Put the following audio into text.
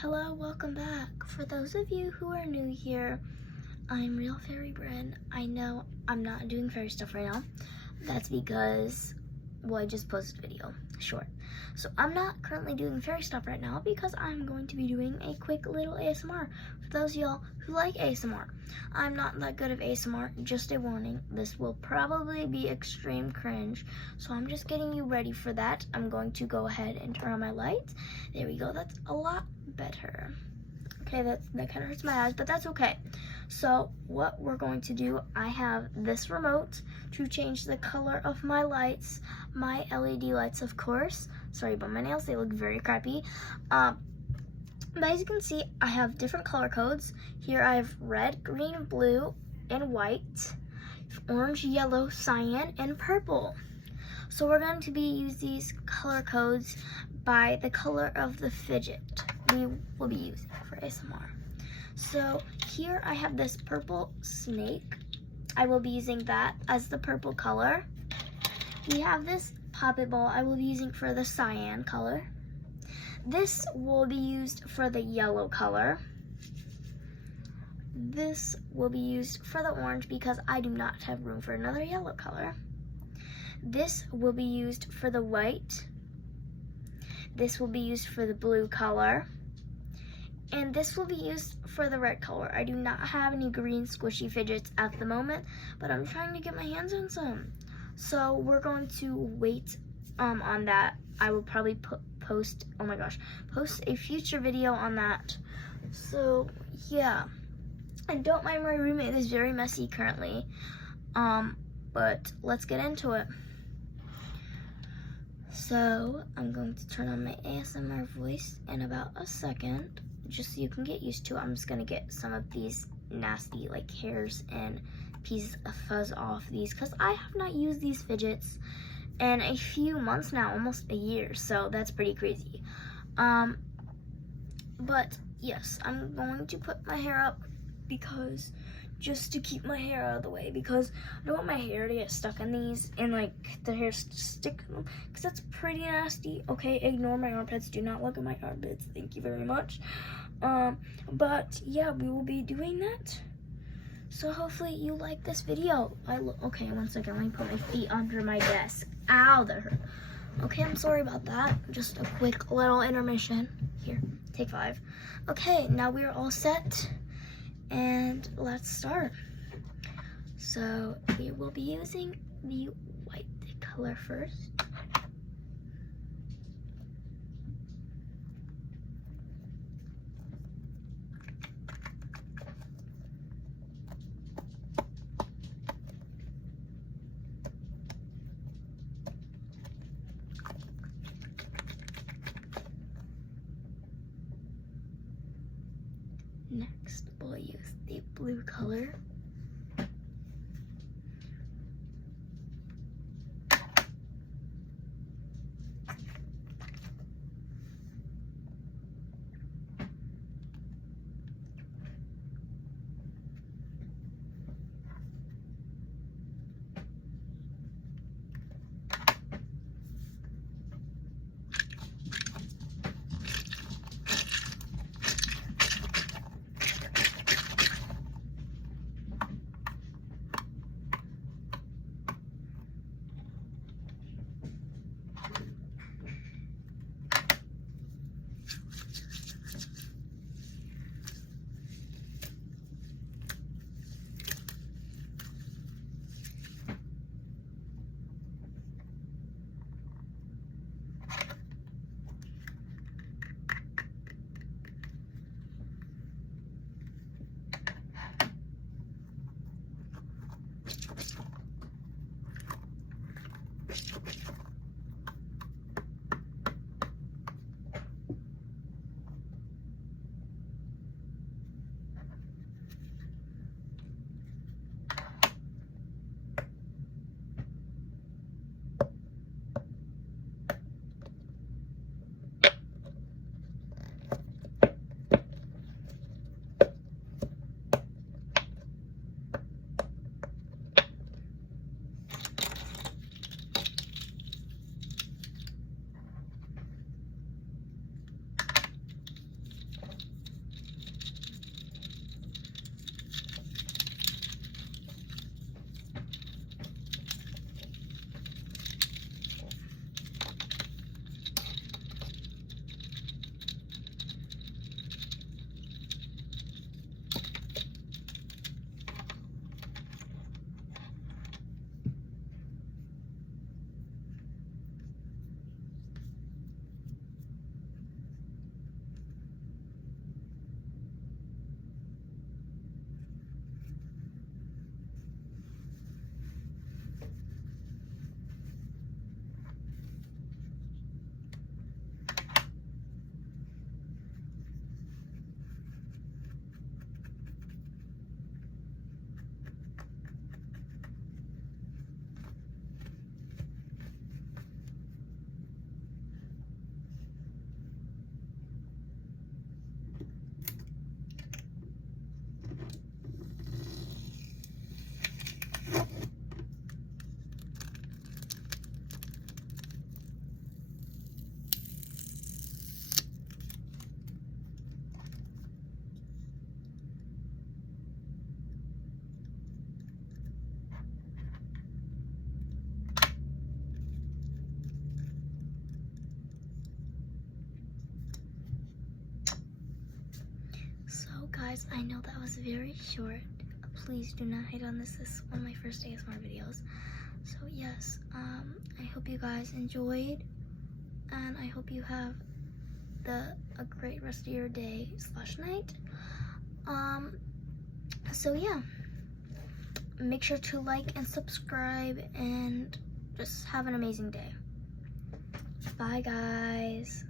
Hello, welcome back. For those of you who are new here, I'm Real Fairy Bryn. I know I'm not doing fairy stuff right now. That's because, well, I just posted a video, short. So I'm not currently doing fairy stuff right now because I'm going to be doing a quick little ASMR. For those of y'all who like ASMR, I'm not that good at ASMR, just a warning. This will probably be extreme cringe, so I'm just getting you ready for that. I'm going to go ahead and turn on my lights. There we go, that's a lot better. Okay, that kind of hurts my eyes, but that's okay. So what we're going to do, I have this remote to change the color of my lights, my LED lights, of course. Sorry about my nails, they look very crappy. But as you can see, I have different color codes. Here I have red, green, blue, and white, orange, yellow, cyan, and purple. So we're going to use these color codes by the color of the fidget we will be using for ASMR. So here I have this purple snake. I will be using that as the purple color. We have this poppet ball I will be using for the cyan color. This will be used for the yellow color. This will be used for the orange because I do not have room for another yellow color. This will be used for the white. This will be used for the blue color. And this will be used for the red color. I do not have any green squishy fidgets at the moment, but I'm trying to get my hands on some. So we're going to wait on that. I will probably post a future video on that. So yeah, and don't mind my roommate, is very messy currently. But let's get into it. So I'm going to turn on my ASMR voice in about a second, just so you can get used to it. I'm just gonna get some of these nasty like hairs and pieces of fuzz off these, because I have not used these fidgets in a few months now, almost a year, so that's pretty crazy. But yes, I'm going to put my hair up because just to keep my hair out of the way, because I don't want my hair to get stuck in these and like the hair stick in them, because that's pretty nasty. Okay, ignore my armpits, do not look at my armpits, thank you very much. But yeah, we will be doing that, so hopefully you like this video. Okay, one second, let me put my feet under my desk. Ow, that hurt. Okay, I'm sorry about that, just a quick little intermission. Here, take 5. Okay, now we are all set, and let's start. So we will be using the white color first. Next, we'll use the blue color. guys, I know that was very short. Please do not hate on this. This is one of my first ASMR videos. So yes, I hope you guys enjoyed, and I hope you have a great rest of your day / night. So yeah, make sure to like and subscribe, and just have an amazing day. Bye guys.